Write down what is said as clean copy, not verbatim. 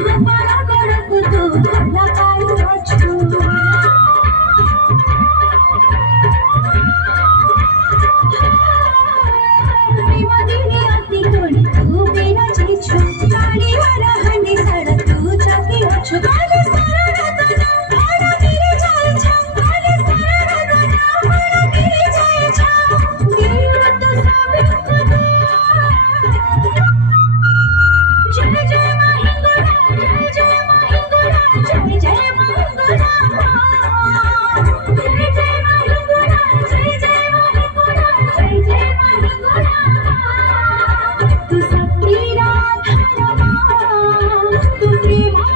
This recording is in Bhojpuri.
गोपाल गोरख तू भला पाई अछु प्रेमदिनी अति तोड़ी तू बिना छेछु काली हरा हंडी सड़ तू जाती अछु काली सरर गदा हरा गिरी जाय छा काली सरर गदा हरा गिरी जाय छा दिल तो सब खुदा जय जय महिंगुरा जय जय महिंगुरा जय जय महिंगुरा जय जय महिंगुरा जय जय महिंगुरा जय जय महिंगुरा तू सबकी राधा रमा तू प्रेमा